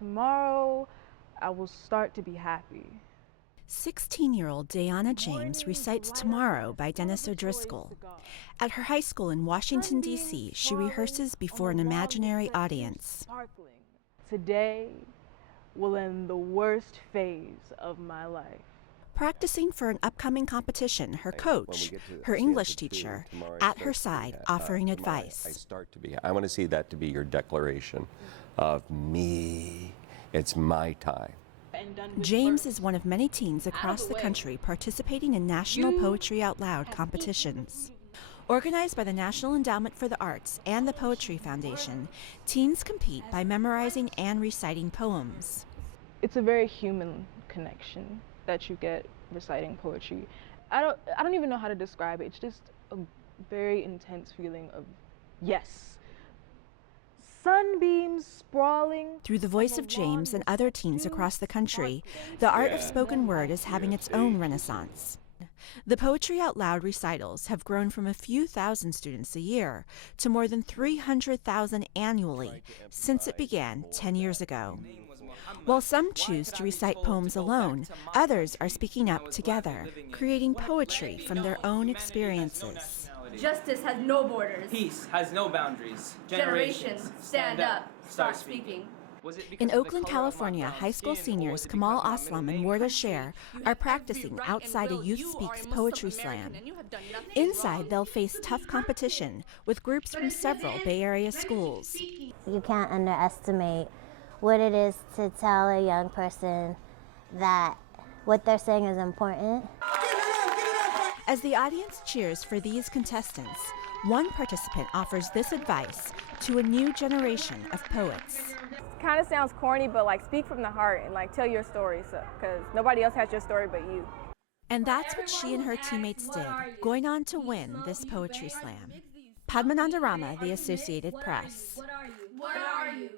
tomorrow I will start to be happy. 16-year-old Daiana James recites Tomorrow by Dennis O'Driscoll. At her high school in Washington, D.C., she rehearses before an imaginary audience. Today will end the worst phase of my life. Practicing for an upcoming competition, her coach, her English teacher, at her side, offering advice. I want to see that to be your declaration of me. It's my time. James is one of many teens across the country participating in national Poetry Out Loud competitions. Organized by the National Endowment for the Arts and the Poetry Foundation, teens compete by memorizing and reciting poems. It's a very human connection that you get reciting poetry. I don't even know how to describe it. It's just a very intense feeling of yes. Sunbeams sprawling. Through the voice of James and other teens across the country, the art of spoken word is having its own renaissance. The Poetry Out Loud recitals have grown from a few thousand students a year to more than 300,000 annually since it began 10 years ago. While some choose to recite poems alone, others are speaking up together, creating poetry from their own experiences. Justice has no borders. Peace has no boundaries. Generations, stand up, start speaking. In Oakland, California, high school seniors Kamal Aslam and Warda Sher are practicing outside a Youth Speaks Poetry Slam. Inside, they'll face tough competition with groups from several Bay Area schools. You can't underestimate what it is to tell a young person that what they're saying is important. As the audience cheers for these contestants, one participant offers this advice to a new generation of poets. Kind of sounds corny, but like speak from the heart and like tell your story, because nobody else has your story but you. And that's what she and her teammates did, going on to win this poetry slam. Padmananda Rama, The Associated Press. What are you?